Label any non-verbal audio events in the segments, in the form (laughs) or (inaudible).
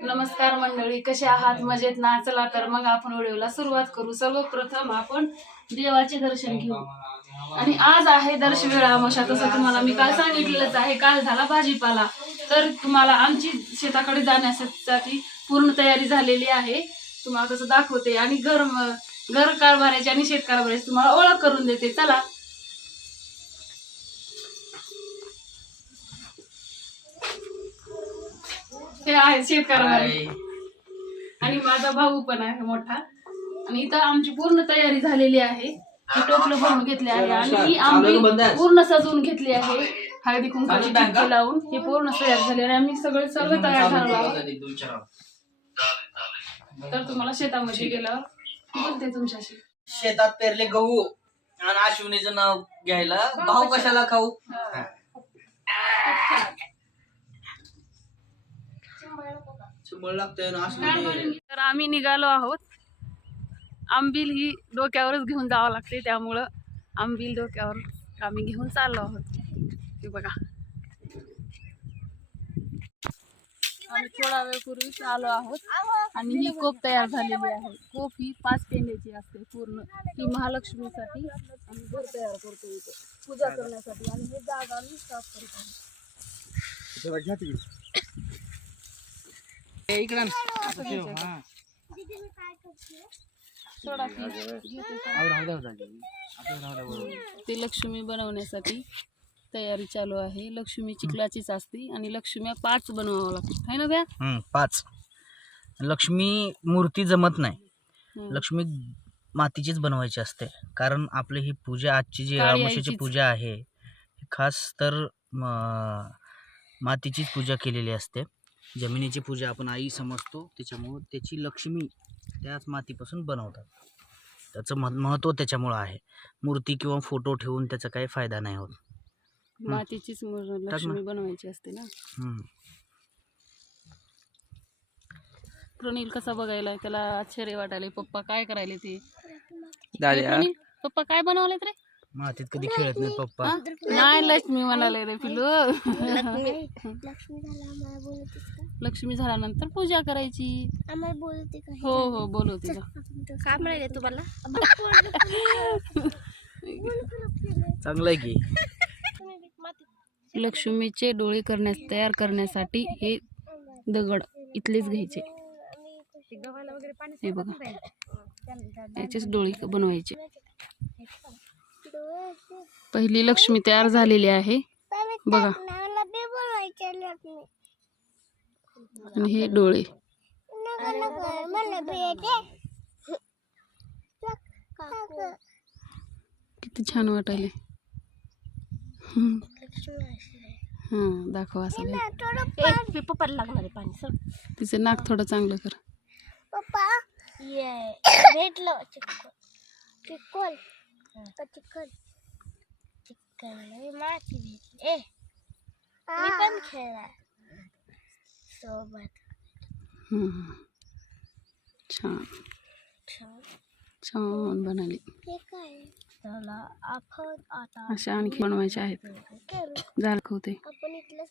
नमस्कार मंडळी कसे आहात? मजेत ना? चला तर मग आपण व्हिडिओला सुरुवात करू. सर्वप्रथम आपण देवाचे दर्शन घेऊ. आणि आज आहे दर्श वेळा अमावस्या तसं तुम्हाला मी काल सांगितलेलंच आहे. काल झाला भाजीपाला. तर तुम्हाला आमची शेताकडे जाण्यासाठी पूर्ण तयारी झालेली आहे. तुम्हाला तसं दाखवते. आणि घर घर कारभाराची आणि शेत कारभाराची तुम्हाला ओळख करून देते. चला. हे आहे शेत कारभारी आणि माझा भाऊ पण आहे मोठा. आणि इथं आमची पूर्ण तयारी झालेली आहे. हे टोपलं भरून घेतले आहे आणि ही आंबी पूर्ण सजवून घेतली आहे. हळदी कुंकाची टिक्की लावून हे पूर्ण तयार झाले आणि आम्ही सगळे सगळे तयार झालो आहोत. तर तुम्हाला शेतामध्ये गेल्यावर बोलते तुमच्याशी. शेतात पेरले गहू आणि अश्विनीचं नाव घ्यायला. भाऊ कशाला? खाऊ? तर आम्ही निघालो आहोत. आंबील ही डोक्यावरच घेऊन जावं लागते त्यामुळं आंबील डोक्यावर आम्ही घेऊन चाललो आहोत. हे बघा. आम्ही थोडा वेळ पूर्वीच आलो आहोत आणि ही कोप तयार झालेली आहे. कोप ही पाच पेंड्याची असते पूर्ण. ही महालक्ष्मीसाठी आम्ही घर तयार करतो इथे. पूजा करण्यासाठी. आणि हे जागा आम्ही साफ करत इकडं? ते लक्ष्मी बनवण्यासाठी तयारी चालू आहे. लक्ष्मी चिखलाचीच असते आणि लक्ष्मी पाच बनवावं लागतात. है ना त्या पाच. लक्ष्मी मूर्ती जमत नाही. लक्ष्मी मातीचीच बनवायची असते. कारण आपली ही पूजा आजची जी आईचीच. पूजा आहे ही खास तर मातीचीच पूजा केलेली असते. जमिनीची पूजा आपण आई समजतो त्याच्यामुळं त्याची लक्ष्मी त्याच मातीपासून बनवतात. त्याचं मह महत्त्व त्याच्यामुळं आहे. मूर्ती किंवा फोटो ठेवून त्याचा काही फायदा नाही होत. मातीचीच लक्ष्मी बनवायची असते ना? हम्म. प्रणील कसा बघायला त्याला आश्चर्य वाटायला पप्पा काय करायले ते? पप्पा काय बनवले रे? मातीत कधी खेळत नाही पप्पा. नाही लक्ष्मी म्हणाले रे पिलू लक्ष्मी. झाल्यानंतर पूजा करायची. आम्हाला बोलते का? हो हो बोलवते का काय म्हणाले तुम्हाला? चांगलं आहे की. लक्ष्मीचे डोळे करण्यास तयार करण्यासाठी हे दगड इथलेच घ्यायचे. हे बघा. याचेच डोळे बनवायचे. पहिली लक्ष्मी तयार झालेली आहे. बघा. आणि हे डोळे. किती छान वाटायले. हा दाखवा असं पप्पाला लागणार आहे पाणी सर तिचे नाक थोडं चांगलं कर. पप्पा ये. भेटलं. चिक्कल चिक्कल चिक्कल माती भेटली. ए मी पण खेळला सोबत. छान. छान. छान बनाली हे काय? चला आपण आता अशा आणखी बनवायचे आहेत. झालं होते आपण इथलंच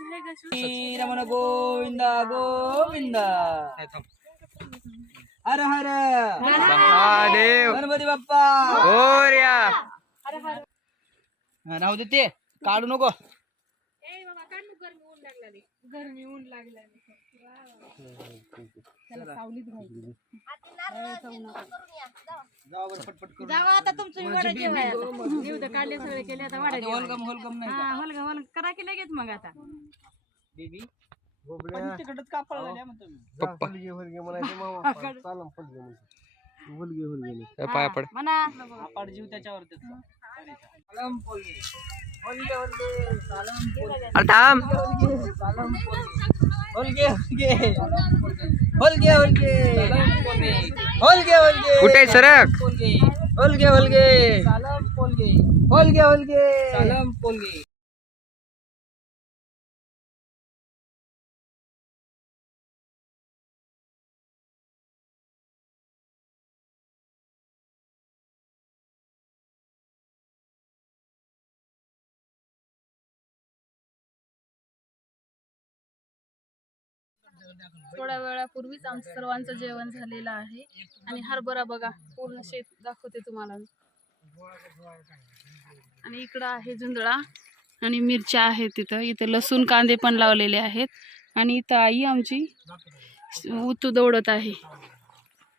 रमण गोविंद गोविंद हर हर महादेव गणपती बाप्पा राहू दे ते काढू नको जावा. आता तुमचं विवाह जेवायला. काढले सगळे केले आता वाढायचे होलगम होलगम नाही का? हलगा हल करा की लगेच मग आता. बेबी? पण तिकडच कापड झाल्या म्हणतो मी. पप्पा. पाया पड म्हणा. कापड जीव त्याच्यावर त्याचा. सालम पोलगे. होलगे, होलगे. सालम पोलगे. अरे थांब. होलगे, होलगे. होलगे, होलगे. होलगे, होलगे. कुठे सरक पोलगे. होलगे, होलगे. होलगे, होलगे. थोड्या वेळापूर्वीच आमचं सर्वांचं जेवण झालेलं आहे. आणि हरभरा बघा पूर्ण शेत दाखवते तुम्हाला आणि इकडं आहे जुंधळा आणि मिरच्या आहेत तिथं. इथं लसूण कांदे पण लावलेले आहेत. आणि इथं आई आमची उतू दौडत आहे.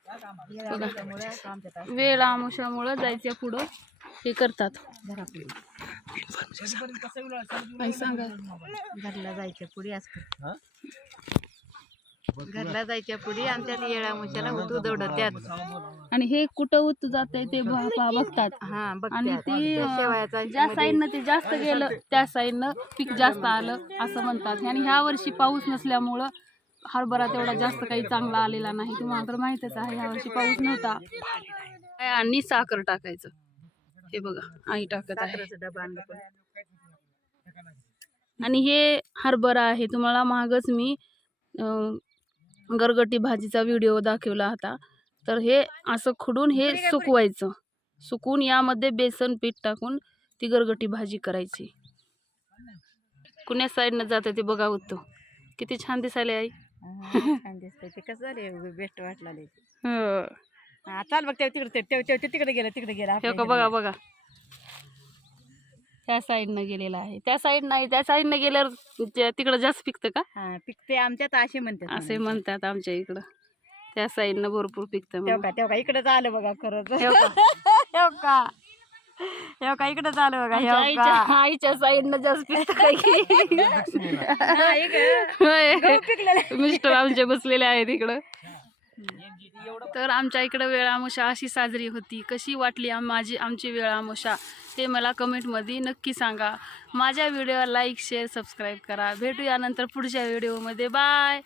बघा वेळ आमुषामुळं जायच्या पुढं हे करतात. सांगा. घरला जायच्या पुढे असतं घरला जायच्या पुढे आणि त्यात येळा मुशाला उतू दौडत्यात आणि हे कुठं उतू जात ते बघतात. हा बघ आणि ते ज्या साईडनं ते जास्त गेलं त्या साईडनं पीक जास्त आलं असं म्हणतात. आणि ह्या वर्षी पाऊस नसल्यामुळं हरभरा तेवढा जास्त काही चांगला आलेला नाही. तुम्हाला तर माहितच आहे ह्या वर्षी पाऊस नव्हता. आणि साखर टाकायचं. हे बघा आई टाकत आहे. आणि हे हरभरा आहे तुम्हाला मागच मी गरगटी भाजीचा व्हिडिओ दाखवला होता. तर हे असं खुडून हे सुकवायचं. सुकून यामध्ये बेसन पीठ टाकून ती गरगटी भाजी करायची. कुण्या साईडनं जातं ते बघा होतं किती छान दिसायला आई. हा, छान दिसतंय. ते कसं झाले बेस्ट वाटला. हो. चाल बघ तिकडे तिकडे गेला तिकडे गेला. बघा बघा. त्या साईडनं गेलेला आहे. त्या साईड नाही त्या साईडनं गेल्यावर तिकडं जास्त पिकतं का? हा पिकते आमच्यात असे म्हणतात असे म्हणतात आमच्या इकडं. त्या साईडनं भरपूर पिकतं तेव्हा. का तेव्हा इकडे आलं बघा खरंच. हो का? (laughs) का? का इकडे आलं बघा आमच्या आईच्या का? आईच्या साईडनं जास्त पिकतं काय की नाही गं. होय. मिस्टर आमचे बसलेले आहेत इकडं. तर आमच्या इकडं वेळामुषा अशी साजरी होती. कशी वाटली आम माझी आमची वेळामुषा ते मला कमेंटमध्ये नक्की सांगा. माझ्या व्हिडिओला लाईक शेअर सबस्क्राईब करा. भेटूया नंतर पुढच्या व्हिडिओमध्ये. बाय!